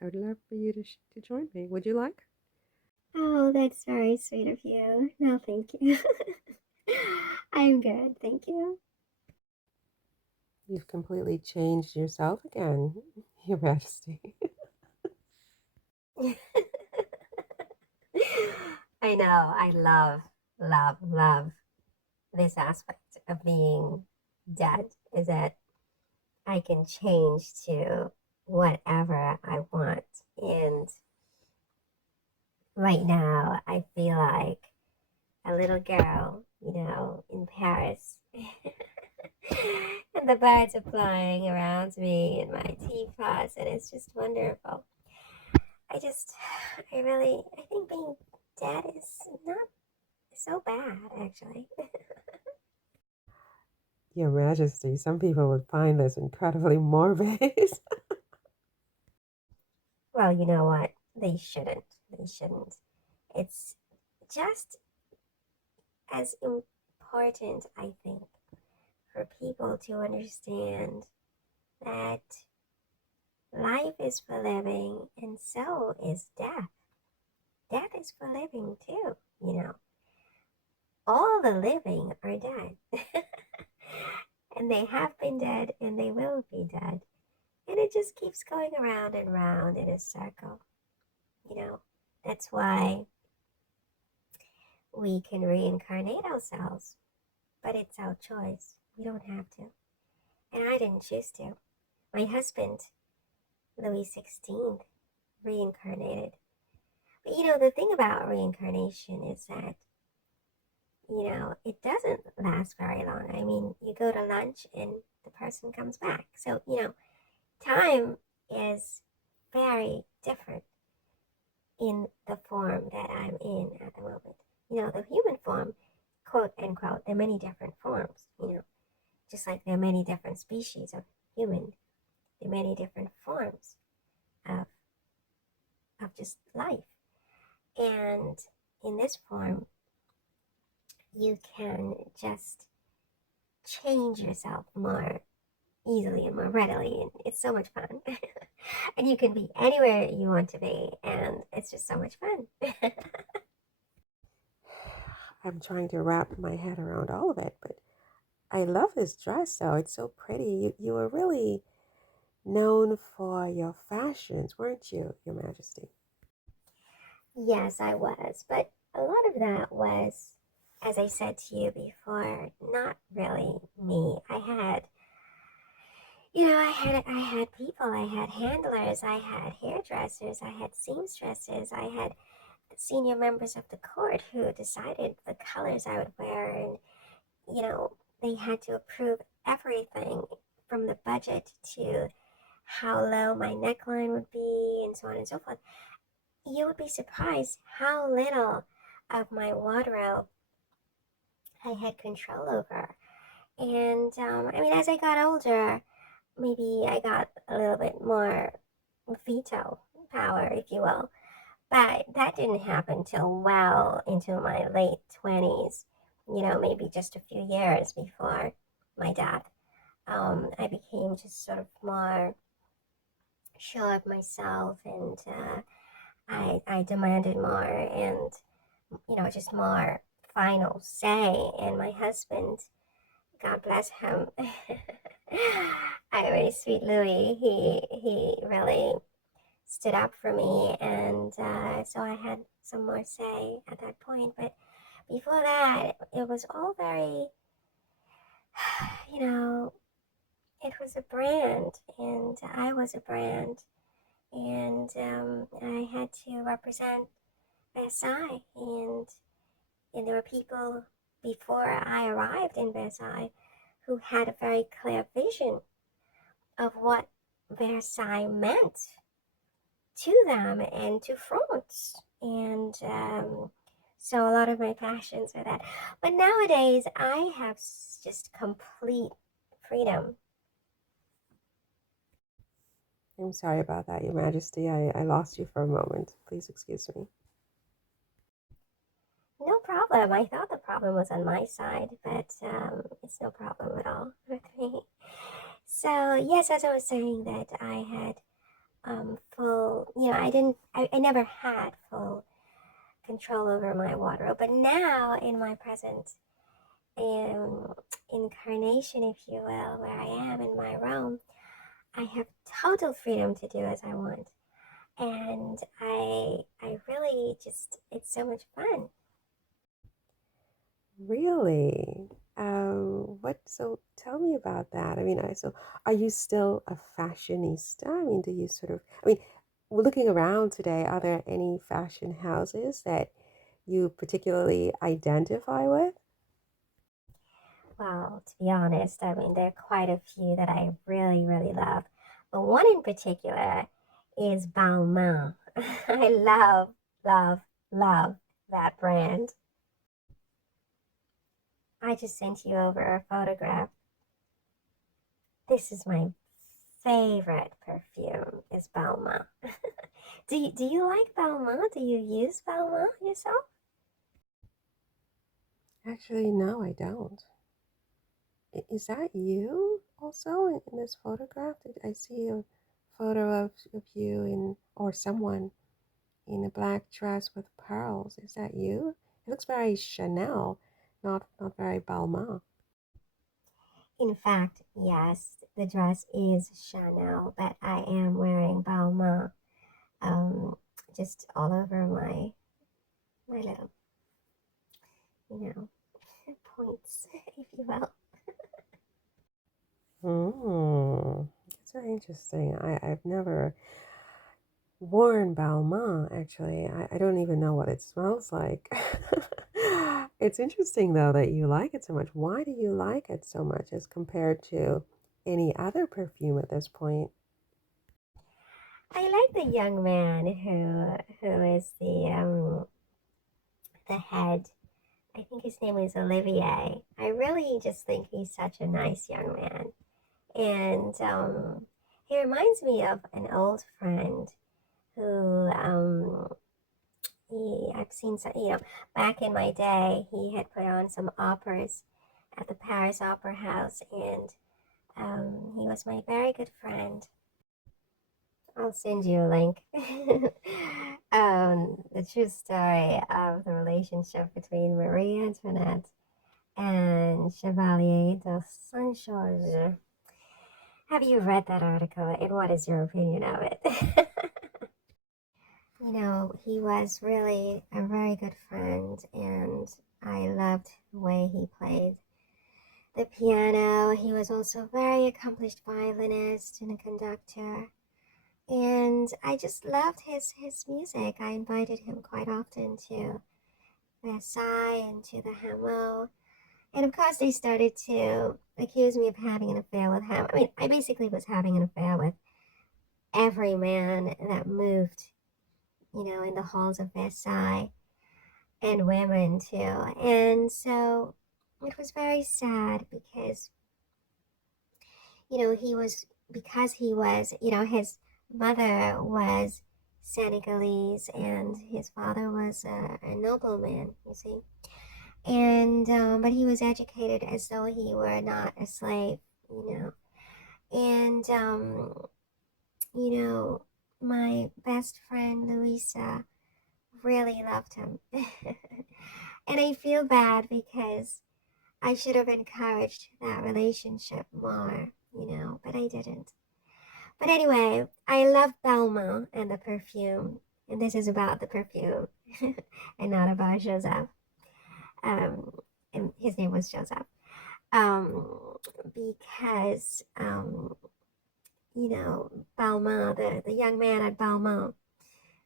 I would love for you to join me. Would you like? Oh, that's very sweet of you. No, thank you. I'm good, thank you. You've completely changed yourself again, Your Majesty. I know, I love this aspect of being dead is that I can change to whatever I want. And right now, I feel like a little girl, in Paris. And the birds are flying around me in my teapots, and it's just wonderful. I just, I think being dead is not so bad, actually. Your Majesty, some people would find this incredibly morbid. Well, you know what? They shouldn't. They shouldn't. It's just as important, I think, for people to understand that life is for living and so is death. Death is for living too, you know. All the living are dead. And they have been dead and they will be dead. And it just keeps going around and round in a circle, you know. That's why we can reincarnate ourselves, but it's our choice. We don't have to. And I didn't choose to. My husband, Louis XVI, reincarnated. But the thing about reincarnation is that, it doesn't last very long. I mean, you go to lunch and the person comes back. So, time is very different in the form that I'm in at the moment. The human form, quote unquote, there are many different forms, just like there are many different species of human, there are many different forms of, of just life. And in this form, you can just change yourself more easily and more readily, and it's so much fun. And you can be anywhere you want to be, and it's just so much fun. I'm trying to wrap my head around all of it, but I love this dress though. It's so pretty. You were really known for your fashions, weren't you, Your Majesty? Yes, I was, but a lot of that was, as I said to you before, not really me. I had people, I had handlers, I had hairdressers, I had seamstresses, I had senior members of the court who decided the colors I would wear, and you know, they had to approve everything from the budget to how low my neckline would be, and so on and so forth. You would be surprised how little of my wardrobe I had control over. And I mean, as I got older, maybe I got a little bit more veto power, if you will. But that didn't happen till well into my late 20s, maybe just a few years before my death. I became just sort of more sure of myself, and I demanded more and, just more final say. And my husband, God bless him, I really sweet Louis, he really stood up for me, and so I had some more say at that point. But before that, it was all very, you know, it was a brand, and I was a brand, and I had to represent Versailles, and there were people before I arrived in Versailles who had a very clear vision of what Versailles meant to them and to France. And so a lot of my passions are that. But nowadays, I have just complete freedom. I'm sorry about that, Your Majesty. I lost you for a moment. Please excuse me. No problem. I thought the problem was on my side, but it's no problem at all with me. So, yes, as I was saying, that I had full, I never had full control over my wardrobe, but now in my present um, incarnation, if you will, where I am in my realm, I have total freedom to do as I want. And I really just, it's so much fun. Really? So tell me about that. I mean, so are you still a fashionista? I mean, do you sort of, I mean, looking around today, are there any fashion houses that you particularly identify with? Well, to be honest, I mean, there are quite a few that I really, really love. But one in particular is Balmain. I love, love, love that brand. I just sent you over a photograph. This is my favorite perfume is Balmain. Do you like Balmain? Do you use Balmain yourself? Actually, no, I don't. Is that you also in this photograph? I see a photo of you in, or someone in a black dress with pearls. Is that you? It looks very Chanel, not very Balmain. In fact, yes, the dress is Chanel, but I am wearing Balmain um, just all over my little, you know, points, if you will. That's very interesting. I've never worn Balmain, actually. I don't even know what it smells like. It's interesting, though, that you like it so much. Why do you like it so much as compared to any other perfume at this point? I like the young man who is the head. I think his name is Olivier. I really just think he's such a nice young man, and he reminds me of an old friend who I've seen some, back in my day, he had put on some operas at the Paris Opera House, and he was my very good friend. I'll send you a link. The true story of the relationship between Marie Antoinette and Chevalier de Saint Georges. Have you read that article, and what is your opinion of it? He was really a very good friend, and I loved the way he played the piano. He was also a very accomplished violinist and a conductor, and I just loved his music. I invited him quite often to Versailles and to the Hameau, and of course they started to accuse me of having an affair with him. I mean, I basically was having an affair with every man that moved, in the halls of Versailles, and women too. And so it was very sad because, he was, his mother was Senegalese and his father was a nobleman, you see. And, but he was educated as though he were not a slave, you know. And, you know, my best friend Louisa really loved him. And I feel bad because I should have encouraged that relationship more, but I didn't. But anyway, I love Balmain and the perfume. And this is about the perfume and not about Joseph. Um, and his name was Joseph. Um, because, Balmain, the young man at Balmain,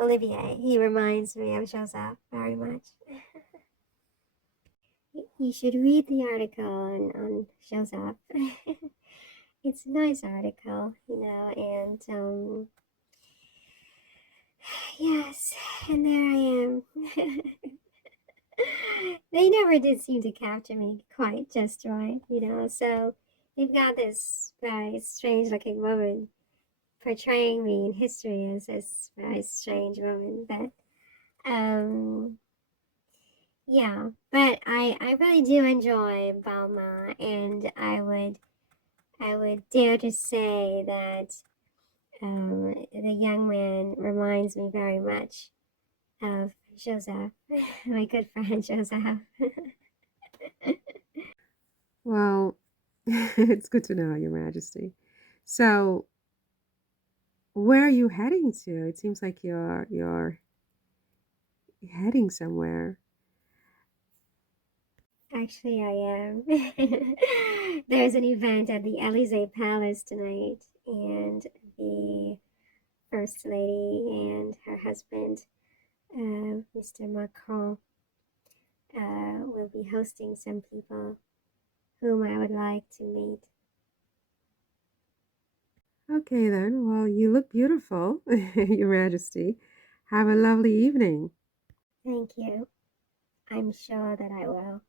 Olivier, he reminds me of Joseph very much. You should read the article on Joseph. It's a nice article, and yes, and there I am. They never did seem to capture me quite just right, so they've got this very strange looking woman portraying me in history as this very strange woman, but um yeah, but I really do enjoy Balmain, and I would dare to say that The young man reminds me very much of Joseph, my good friend Joseph. Well, it's good to know, Your Majesty. So, where are you heading to? It seems like you're heading somewhere. Actually, I am. There's an event at the Elysee Palace tonight, and the First Lady and her husband, Mr. Macron, will be hosting some people whom I would like to meet. Okay, then. Well, you look beautiful, Your Majesty. Have a lovely evening. Thank you. I'm sure that I will.